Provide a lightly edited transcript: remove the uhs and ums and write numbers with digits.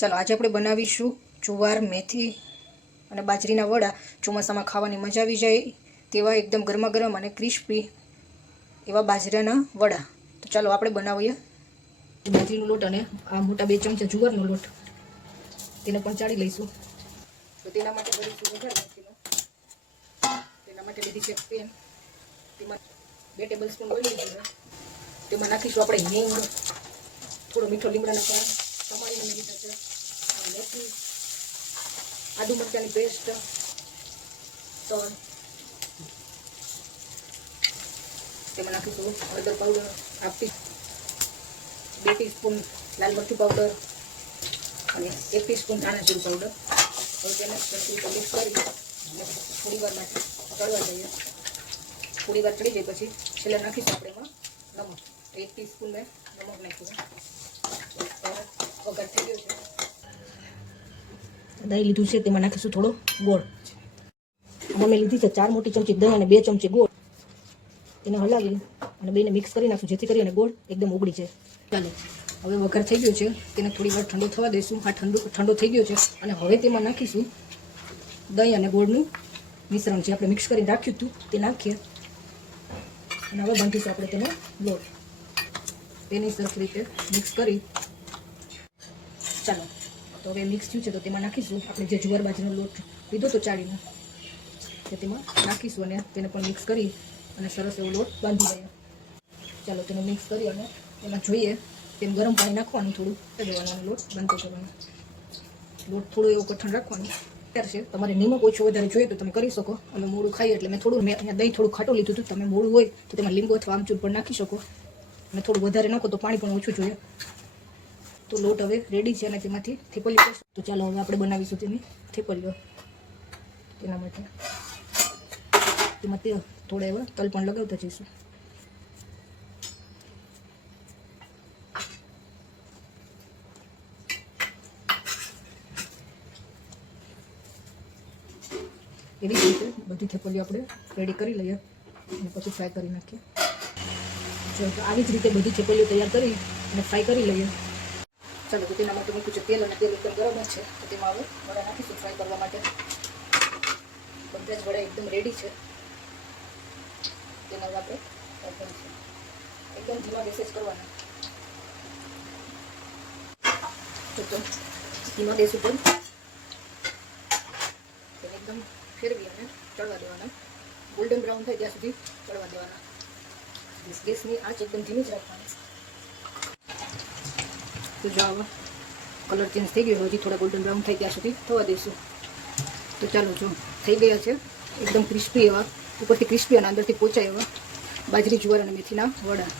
ચાલો આજે આપણે બનાવીશું જુવાર મેથી અને બાજરીના વડા. ચોમાસામાં ખાવાની મજા આવી જાય તેવા એકદમ ગરમા ગરમ અને ક્રિસ્પી એવા બાજરાના વડા. તો ચાલો આપણે બનાવીએ. બાજરીનો લોટ અને આ મોટા 2 ચમચા જુવારનો લોટ તેને પણ ચાળી લઈશું. તો તેના માટે કરીશું વઘાર મેથીનો. તેના માટે લીધી છે પેન, તેમાં 2 ટેબલસ્પૂન ઓઇલ લીધું. તેમાં નાખીશું આપણે હિંગ, થોડો મીઠો લીમડાનો પાન સમારીને લીધા છે, મેથી, આદુ મરચાંની પેસ્ટ, તલ, તેમાં નાખીશું હળદર પાવડર, 2 ટીસ્પૂન લાલ મરચું પાવડર અને 1 ટીસ્પૂન ધાણા જીરું પાવડર. હવે તેને સરખી રીતે મિક્સ કરી થોડી વાર માટે ચડવા દઈએ. થોડી વાર ચડી જાય પછી છેલ્લે નાખીશું આપણે એમાં નમક. 1 ટીસ્પૂન મેં નમક નાખ્યું. વઘાર થઈ ગયો છે. દહીં લીધું છે, તેમાં નાખીશું થોડો ગોળ. અમે લીધી છે 4 મોટી ચમચી દહીં અને 2 ચમચી ગોળ. તેને હલાવી અને બેને મિક્સ કરી નાખશું જેથી કરીને ગોળ એકદમ ઓગળી જાય. ચાલો હવે વઘાર થઈ ગયો છે, તેને થોડી વાર ઠંડો થવા દઈશું. આ ઠંડો થઈ ગયો છે અને હવે તેમાં નાખીશું દહીં અને ગોળનું મિશ્રણ જે આપણે મિક્સ કરીને રાખ્યું હતું તે નાખીએ અને હવે બાંધીશું આપણે તેનો લોટ. તેની સરખી રીતે મિક્સ કરી ચાલો તો હવે મિક્સ થયું છે તો તેમાં નાખીશું આપણે જે જુવાર બાજરીનો લોટ લીધો તો ચાળીને તે તેમાં નાખીશું અને તેને પણ મિક્સ કરી અને સરસ એવો લોટ બાંધી દઈએ. ચાલો તેને મિક્સ કરી અને એમાં જોઈએ તેમ ગરમ પાણી નાખવાનું, થોડું દેવાનું, લોટ બાંધતો કરવાનો. લોટ થોડો એવો કઠણ રાખવાનો. તૈયાર છે. તમારે નિમક ઓછું વધારે જોઈએ તો તમે કરી શકો. અમે મોડું ખાઈએ એટલે મેં અહીંયા દહીં થોડું ખાટું લીધું હતું. તમે મોડું હોય તો તેમાં લીંબુ અથવા આમચૂર પણ નાખી શકો અને થોડું વધારે નાખો તો પાણી પણ ઓછું જોઈએ. તો લોટ હવે રેડી છે અને તેમાંથી થેપલીઓ. તો ચાલો હવે આપણે બનાવીશું તેની થેપલીઓ. તેના માટે તેમાં થોડા એવા તલ પણ લગાવતા જઈશું. એવી જ રીતે બધી થેપલીઓ આપણે રેડી કરી લઈએ અને પછી ફ્રાય કરી નાખીએ. જો તો આવી જ રીતે બધી થેપલીઓ તૈયાર કરી અને ફ્રાય કરી લઈએ. ચાલો તો તેના માટે મૂક્યું છે તેલ અને તેલ એકદમ ગરમ છે તો તેમાં હવે વડા નાખીશું ફ્રાય કરવા માટે. બધા જ વડા એકદમ રેડી છે. તેના હવે આપણે ફ્રાય કરીશું. એકદમ ધીમા ગેસે જ કરવાના. તો ધીમા ગેસ ઉપર એકદમ ફેરવી અને ચડવા દેવાના. ગોલ્ડન બ્રાઉન થાય ત્યાં સુધી ચડવા દેવાના. ગેસની આંચ એકદમ ધીમી જ રાખવાની. તો જો આવા કલર ચેન્જ થઈ ગયો, હજી થોડા ગોલ્ડન બ્રાઉન થાય ત્યાં સુધી થવા દઈશું. તો ચાલો જો થઈ ગયા છે એકદમ ક્રિસ્પી એવા, ઉપરથી ક્રિસ્પી અને અંદરથી પોચા એવા બાજરી, જુવાર અને મેથીના વડા.